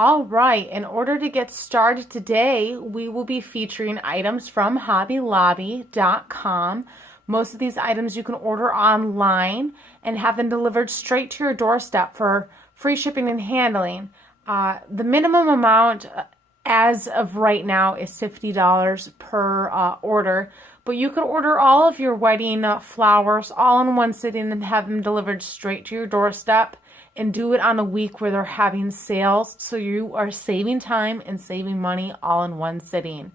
All right, in order to get started today, we will be featuring items from HobbyLobby.com. Most of these items you can order online and have them delivered straight to your doorstep for free shipping and handling. The minimum amount as of right now is $50 per order, but you could order all of your wedding flowers all in one sitting and have them delivered straight to your doorstep, and do it on a week where they're having sales, so you are saving time and saving money all in one sitting.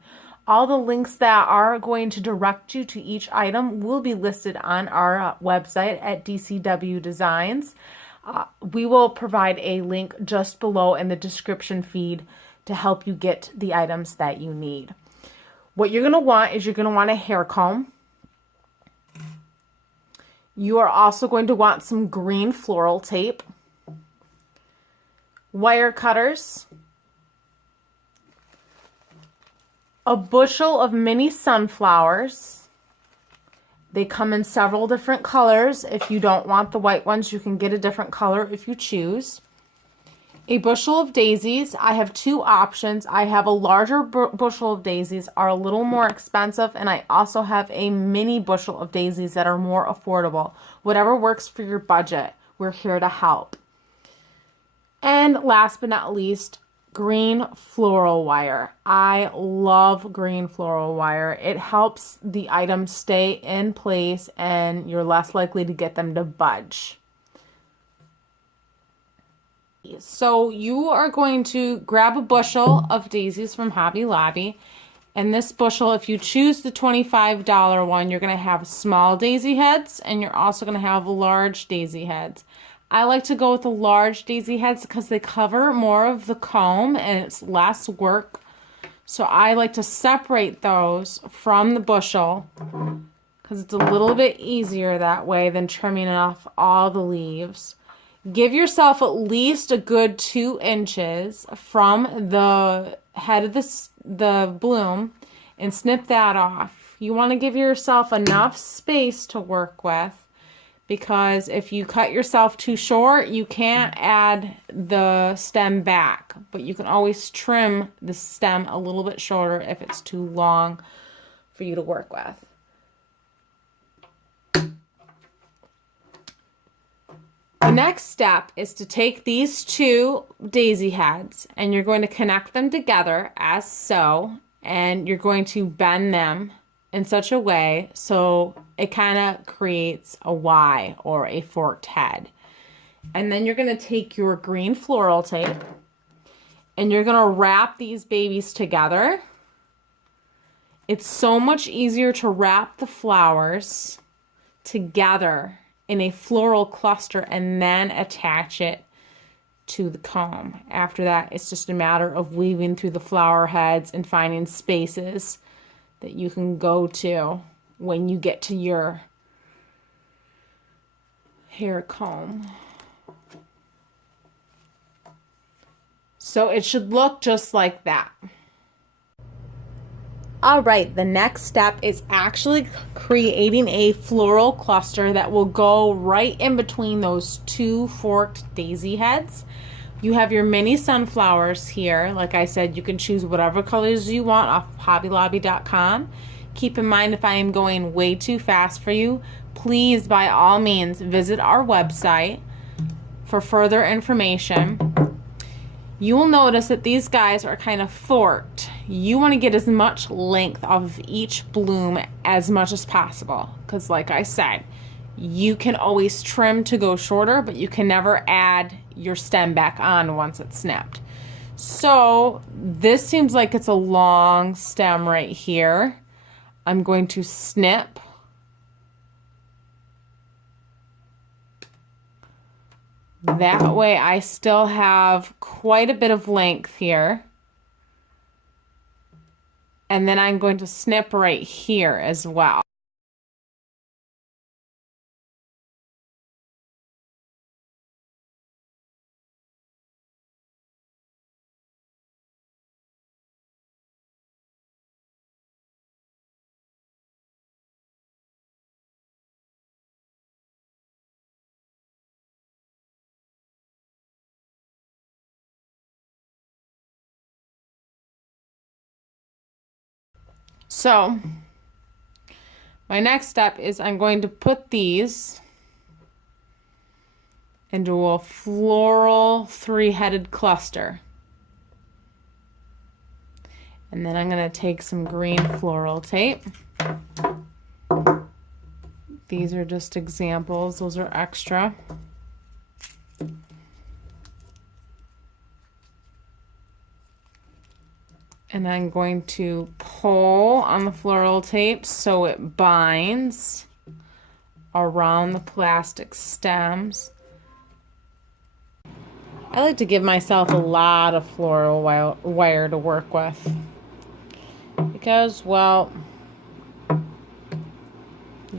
All the links that are going to direct you to each item will be listed on our website at DCW Designs. We will provide a link just below in the description feed to help you get the items that you need. What you're going to want is you're going to want a hair comb. You are also going to want some green floral tape, wire cutters, a bushel of mini sunflowers. They come in several different colors. If you don't want the white ones, you can get a different color if you choose. A bushel of daisies. I have two options. I have a larger bushel of daisies, are a little more expensive, and I also have a mini bushel of daisies that are more affordable. Whatever works for your budget, we're here to help. And last but not least, green floral wire. I love green floral wire. It helps the items stay in place and you're less likely to get them to budge. So you are going to grab a bushel of daisies from Hobby Lobby. And this bushel, if you choose the $25 one, you're going to have small daisy heads and you're also going to have large daisy heads. I like to go with the large daisy heads because they cover more of the comb and it's less work. So I like to separate those from the bushel because it's a little bit easier that way than trimming off all the leaves. Give yourself at least a good 2 inches from the head of the bloom and snip that off. You want to give yourself enough space to work with, because if you cut yourself too short, you can't add the stem back, but you can always trim the stem a little bit shorter if it's too long for you to work with. The next step is to take these two daisy heads and you're going to connect them together as so, and you're going to bend them in such a way so it kind of creates a Y or a forked head. And then you're going to take your green floral tape and you're going to wrap these babies together. It's so much easier to wrap the flowers together in a floral cluster and then attach it to the comb. After that, it's just a matter of weaving through the flower heads and finding spaces that you can go to when you get to your hair comb. So it should look just like that. All right, the next step is actually creating a floral cluster that will go right in between those two forked daisy heads. You have your mini sunflowers here. Like I said, you can choose whatever colors you want off of HobbyLobby.com. Keep in mind, if I am going way too fast for you, please, by all means, visit our website for further information. You will notice that these guys are kind of forked. You want to get as much length of each bloom as much as possible, because like I said, you can always trim to go shorter, but you can never add your stem back on once it's snipped. So this seems like it's a long stem right here. I'm going to snip. That way I still have quite a bit of length here. And then I'm going to snip right here as well. So my next step is I'm going to put these into a floral 3-headed cluster. And then I'm going to take some green floral tape. These are just examples. Those are extra. And I'm going to pull on the floral tape so it binds around the plastic stems. I like to give myself a lot of floral wire to work with because, well, you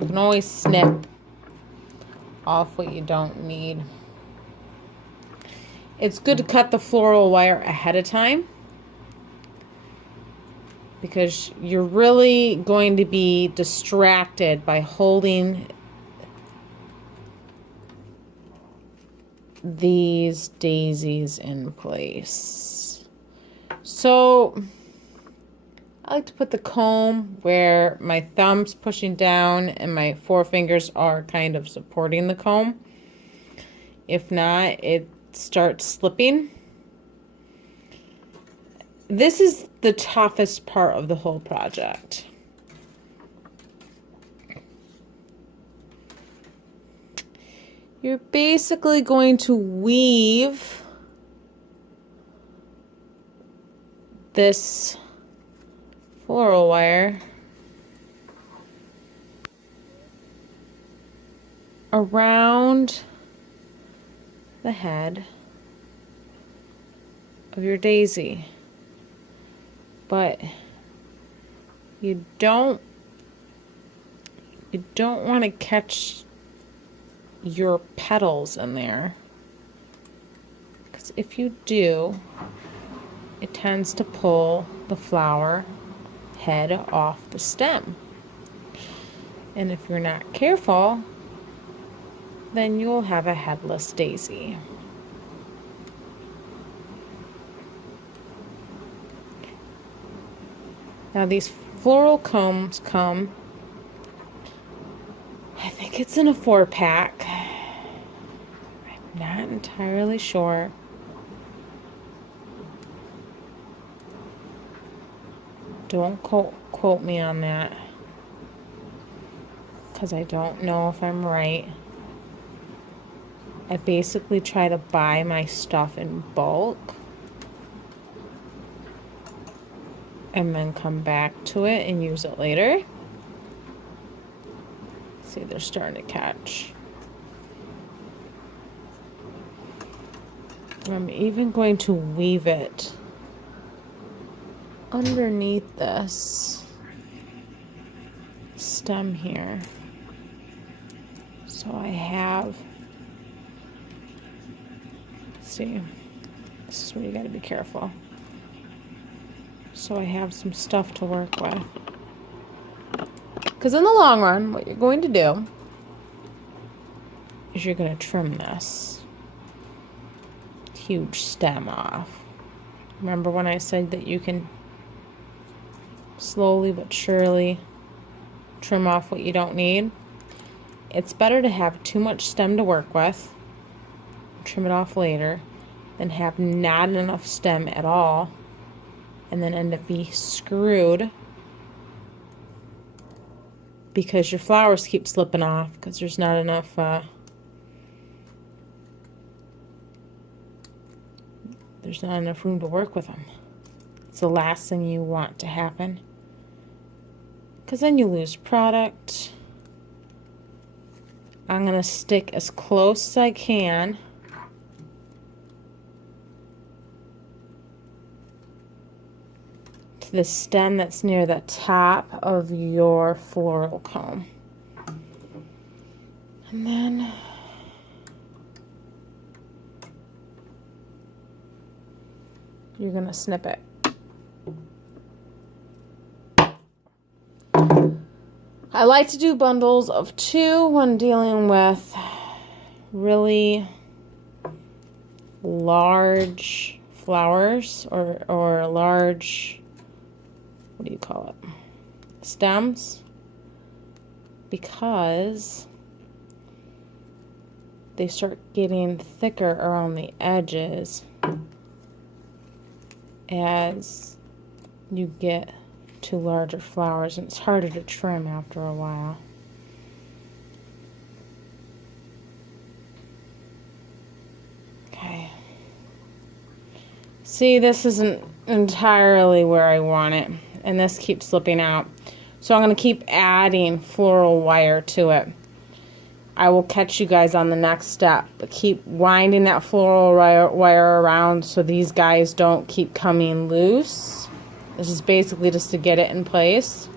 can always snip off what you don't need. It's good to cut the floral wire ahead of time because you're really going to be distracted by holding these daisies in place. So I like to put the comb where my thumb's pushing down and my forefingers are kind of supporting the comb. If not, it starts slipping. This is the toughest part of the whole project. You're basically going to weave this floral wire around the head of your daisy. But you don't want to catch your petals in there, because if you do, it tends to pull the flower head off the stem. And if you're not careful, then you'll have a headless daisy. Now these floral combs come, I think it's in a 4-pack. I'm not entirely sure. Don't quote me on that, because I don't know if I'm right. I basically try to buy my stuff in bulk and then come back to it and use it later. See, they're starting to catch. I'm even going to weave it underneath this stem here. So I have, see, this is where you gotta be careful. So I have some stuff to work with. Because in the long run, what you're going to do is you're going to trim this huge stem off. Remember when I said that you can slowly but surely trim off what you don't need? It's better to have too much stem to work with, trim it off later, than have not enough stem at all and then end up being screwed because your flowers keep slipping off because there's not enough room to work with them. It's the last thing you want to happen, because then you lose product. I'm going to stick as close as I can to the stem that's near the top of your floral comb. And then you're going to snip it. I like to do bundles of 2 when dealing with really large flowers or large, what do you call it? stems because they start getting thicker around the edges as you get to larger flowers, and it's harder to trim after a while. Okay. See, this isn't entirely where I want it, and this keeps slipping out. So I'm going to keep adding floral wire to it. I will catch you guys on the next step, but keep winding that floral wire around so these guys don't keep coming loose. This is basically just to get it in place.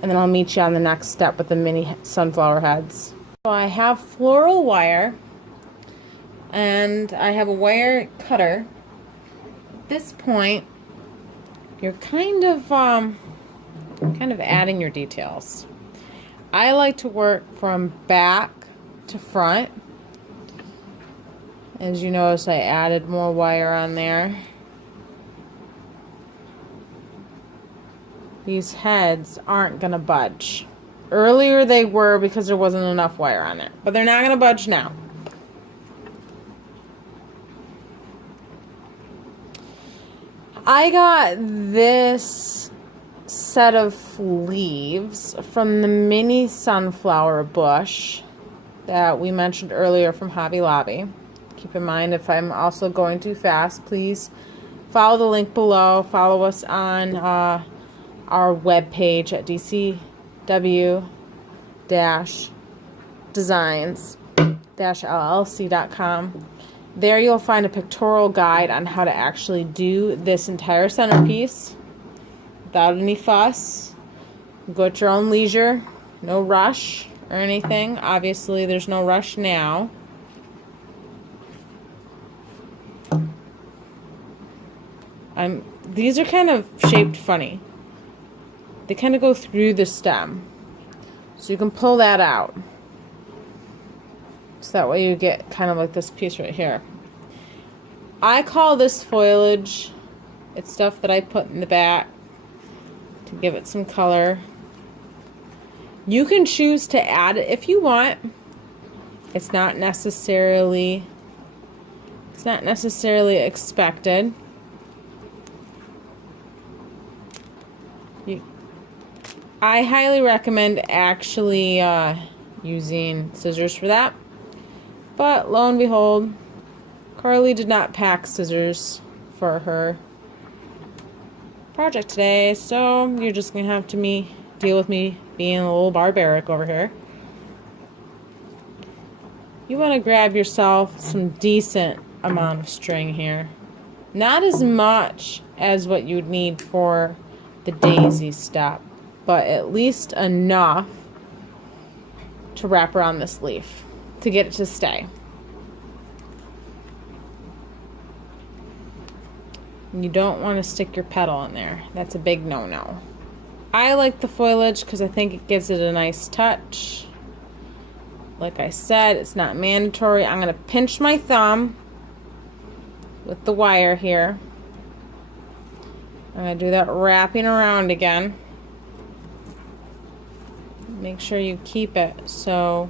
And then I'll meet you on the next step with the mini sunflower heads. So I have floral wire, and I have a wire cutter. At this point, you're kind of adding your details. I like to work from back to front. As you notice, I added more wire on there. These heads aren't gonna budge. Earlier they were because there wasn't enough wire on there, but they're not gonna budge now. I got this set of leaves from the mini sunflower bush that we mentioned earlier from Hobby Lobby. Keep in mind, if I'm also going too fast, please follow the link below. Follow us on our webpage at dcw-designs-llc.com. There you'll find a pictorial guide on how to actually do this entire centerpiece without any fuss. Go at your own leisure, no rush or anything. Obviously there's no rush now. These are kind of shaped funny. They kind of go through the stem, so you can pull that out. So that way you get kind of like this piece right here. I call this foliage. It's stuff that I put in the back to give it some color. You can choose to add it if you want. It's not necessarily expected. I highly recommend actually using scissors for that. But lo and behold, Carly did not pack scissors for her project today, so you're just going to have to deal with me being a little barbaric over here. You want to grab yourself some decent amount of string here. Not as much as what you would need for the daisy step, but at least enough to wrap around this leaf to get it to stay. You don't want to stick your petal in there. That's a big no-no. I like the foliage because I think it gives it a nice touch. Like I said, it's not mandatory. I'm going to pinch my thumb with the wire here. I'm going to do that wrapping around again. Make sure you keep it so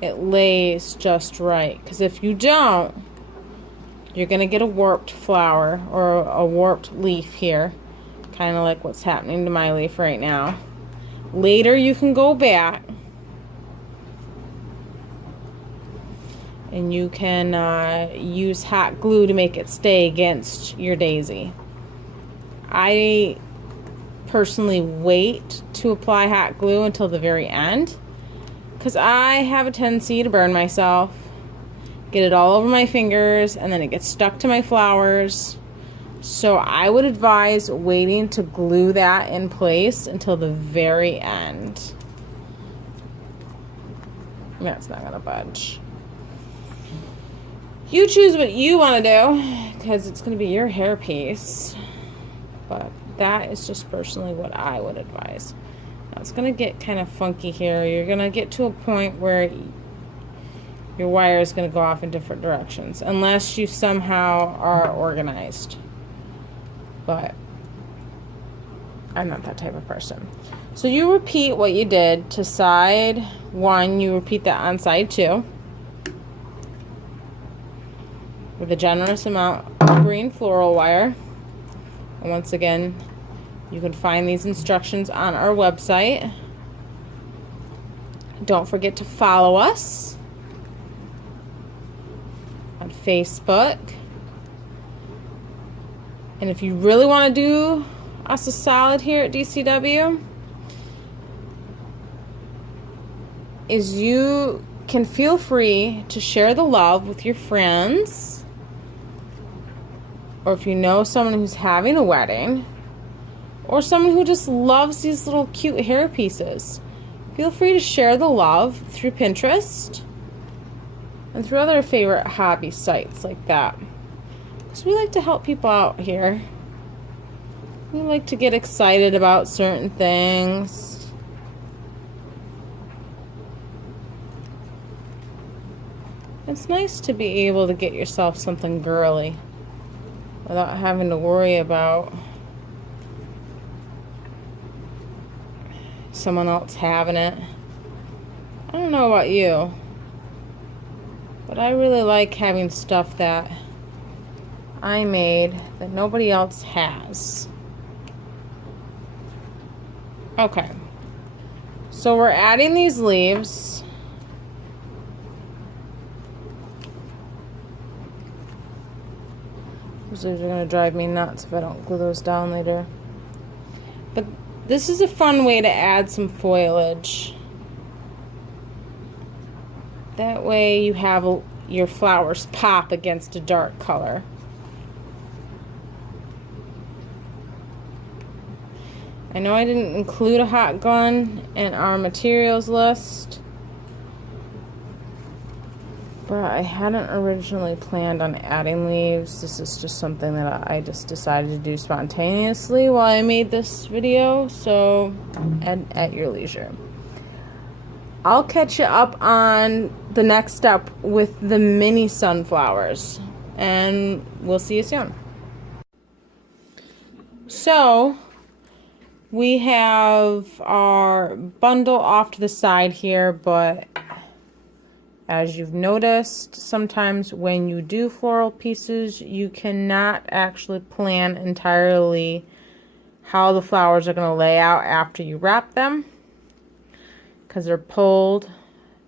it lays just right. Because if you don't, you're going to get a warped flower or a warped leaf here. Kind of like what's happening to my leaf right now. Later you can go back and you can use hot glue to make it stay against your daisy. I personally wait to apply hot glue until the very end because I have a tendency to burn myself, get it all over my fingers, and then it gets stuck to my flowers. So I would advise waiting to glue that in place until the very end. That's not gonna budge. You choose what you want to do because it's going to be your hairpiece, but that is just personally what I would advise. Now it's going to get kind of funky here. You're going to get to a point where your wire is going to go off in different directions unless you somehow are organized. But I'm not that type of person. So you repeat what you did to side 1. You repeat that on side 2 with a generous amount of green floral wire. And once again, you can find these instructions on our website. Don't forget to follow us on Facebook. And if you really want to do us a solid here at DCW, is you can feel free to share the love with your friends, or if you know someone who's having a wedding, or someone who just loves these little cute hair pieces. Feel free to share the love through Pinterest and through other favorite hobby sites like that. Because we like to help people out here. We like to get excited about certain things. It's nice to be able to get yourself something girly without having to worry about someone else having it. I don't know about you, but I really like having stuff that I made that nobody else has. Okay, so we're adding these leaves. Those are going to drive me nuts if I don't glue those down later. But this is a fun way to add some foliage. That way you have your flowers pop against a dark color. I know I didn't include a hot gun in our materials list, but I hadn't originally planned on adding leaves. This is just something that I just decided to do spontaneously while I made this video, so at your leisure. I'll catch you up on the next step with the mini sunflowers, and we'll see you soon. So we have our bundle off to the side here, but as you've noticed, sometimes when you do floral pieces, you cannot actually plan entirely how the flowers are going to lay out after you wrap them, because they're pulled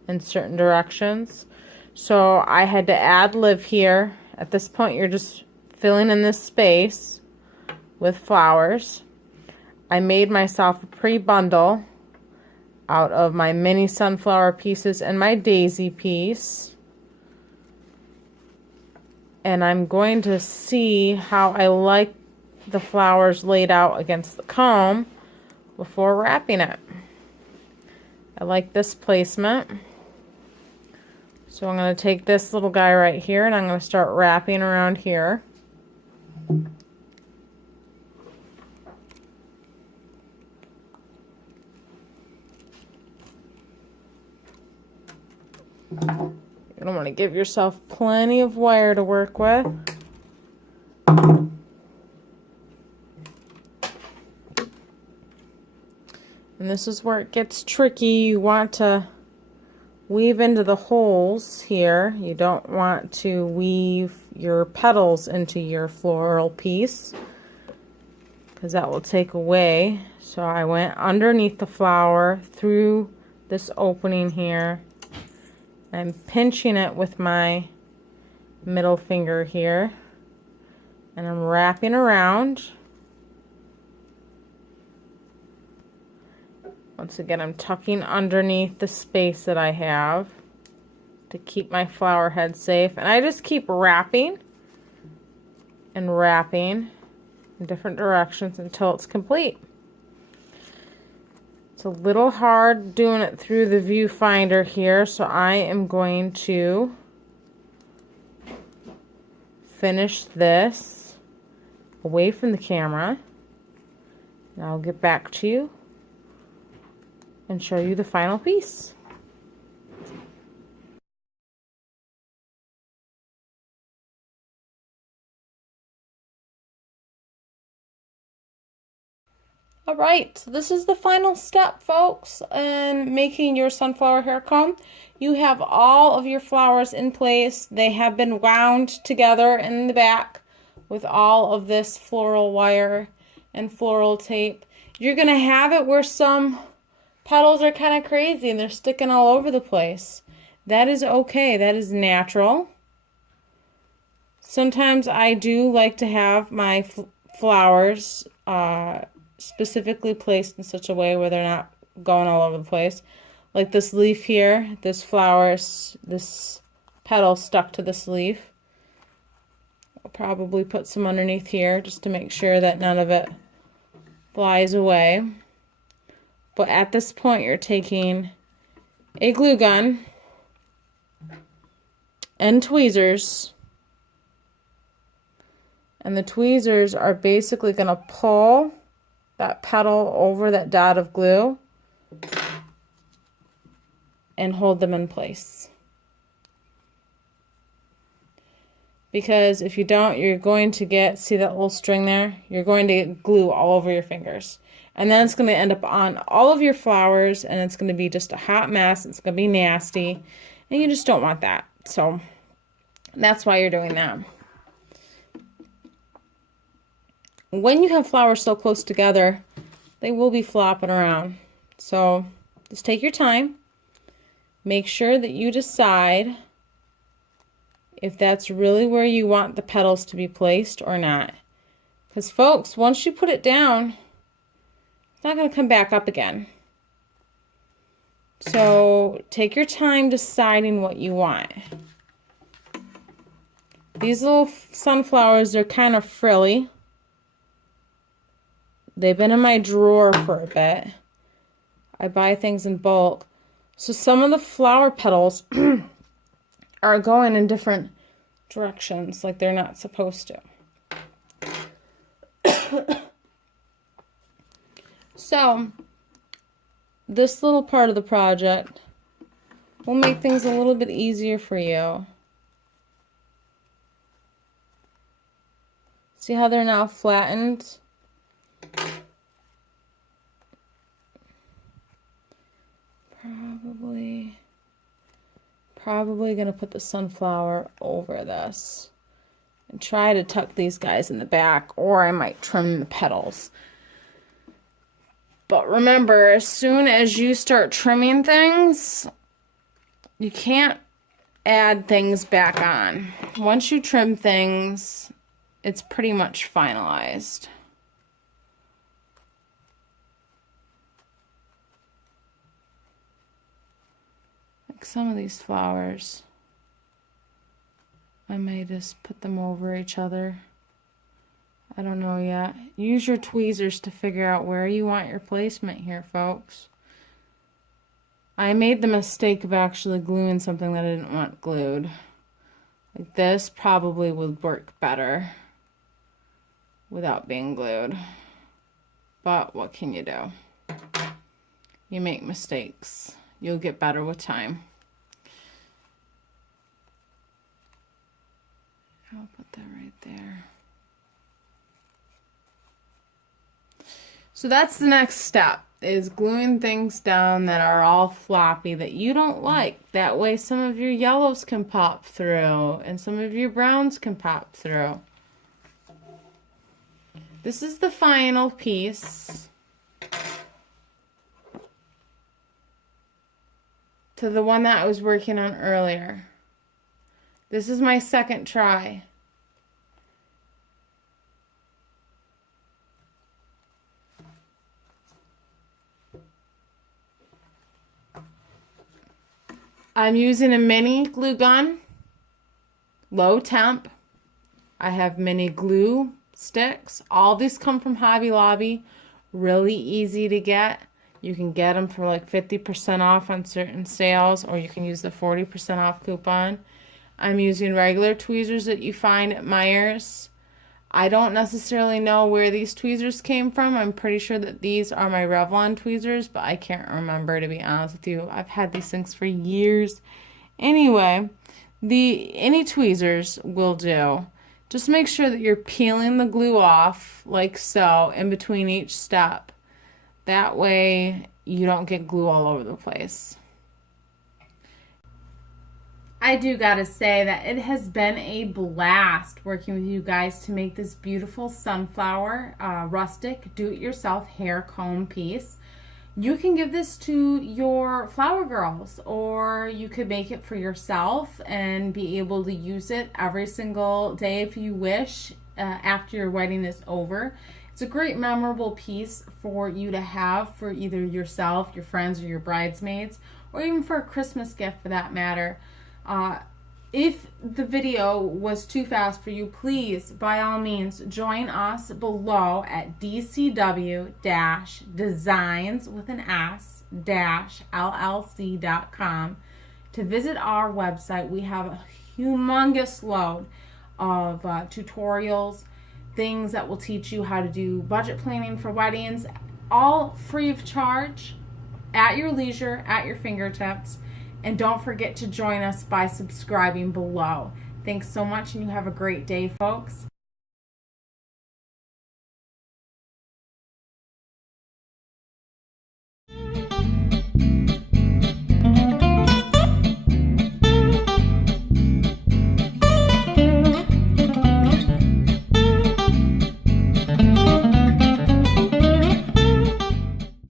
in certain directions. So I had to ad-lib here. At this point, you're just filling in this space with flowers. I made myself a pre-bundle out of my mini sunflower pieces and my daisy piece. And I'm going to see how I like the flowers laid out against the comb before wrapping it. I like this placement. So I'm going to take this little guy right here and I'm going to start wrapping around here. You're going to want to give yourself plenty of wire to work with. And this is where it gets tricky. You want to weave into the holes here. You don't want to weave your petals into your floral piece, because that will take away. So I went underneath the flower through this opening here. I'm pinching it with my middle finger here, and I'm wrapping around. Once again, I'm tucking underneath the space that I have to keep my flower head safe. And I just keep wrapping and wrapping in different directions until it's complete. It's a little hard doing it through the viewfinder here, so I am going to finish this away from the camera. And I'll get back to you and show you the final piece. All right, so this is the final step, folks, in making your sunflower hair comb. You have all of your flowers in place. They have been wound together in the back with all of this floral wire and floral tape. You're going to have it where some petals are kind of crazy and they're sticking all over the place. That is okay. That is natural. Sometimes I do like to have my flowers specifically placed in such a way where they're not going all over the place. Like this leaf here, this flower, this petal stuck to this leaf. I'll probably put some underneath here just to make sure that none of it flies away. But at this point, you're taking a glue gun and tweezers. And the tweezers are basically going to pull that petal over that dot of glue and hold them in place. Because if you don't, you're going to get, see that little string there? You're going to get glue all over your fingers. And then it's going to end up on all of your flowers, and it's going to be just a hot mess. It's going to be nasty, and you just don't want that. So that's why you're doing that. When you have flowers so close together, they will be flopping around. So just take your time. Make sure that you decide if that's really where you want the petals to be placed or not. Because folks, once you put it down, it's not going to come back up again. So take your time deciding what you want. These little sunflowers are kind of frilly. They've been in my drawer for a bit. I buy things in bulk. So some of the flower petals are going in different directions, like they're not supposed to. So this little part of the project will make things a little bit easier for you. See how they're now flattened? Probably gonna put the sunflower over this and try to tuck these guys in the back, or I might trim the petals. But remember, as soon as you start trimming things, you can't add things back on. Once you trim things, it's pretty much finalized. Some of these flowers, I may just put them over each other. I don't know yet. Use your tweezers to figure out where you want your placement here, folks. I made the mistake of actually gluing something that I didn't want glued. Like this probably would work better without being glued. But what can you do? You make mistakes. You'll get better with time. I'll put that right there. So that's the next step, is gluing things down that are all floppy that you don't like. That way some of your yellows can pop through and some of your browns can pop through. This is the final piece to the one that I was working on earlier. This is my second try. I'm using a mini glue gun, low temp. I have mini glue sticks. All these come from Hobby Lobby. Really easy to get. You can get them for like 50% off on certain sales, or you can use the 40% off coupon. I'm using regular tweezers that you find at Meijer's. I don't necessarily know where these tweezers came from. I'm pretty sure that these are my Revlon tweezers, but I can't remember, to be honest with you. I've had these things for years. Anyway, any tweezers will do. Just make sure that you're peeling the glue off like so in between each step. That way you don't get glue all over the place. I do gotta say that it has been a blast working with you guys to make this beautiful sunflower rustic do-it-yourself hair comb piece. You can give this to your flower girls, or you could make it for yourself and be able to use it every single day if you wish after your wedding is over. It's a great memorable piece for you to have for either yourself, your friends, or your bridesmaids, or even for a Christmas gift for that matter. If the video was too fast for you, please, by all means, join us below at DCW-Designs with an S -LLC.com to visit our website. We have a humongous load of tutorials, things that will teach you how to do budget planning for weddings, all free of charge, at your leisure, at your fingertips. And don't forget to join us by subscribing below. Thanks so much, and you have a great day, folks.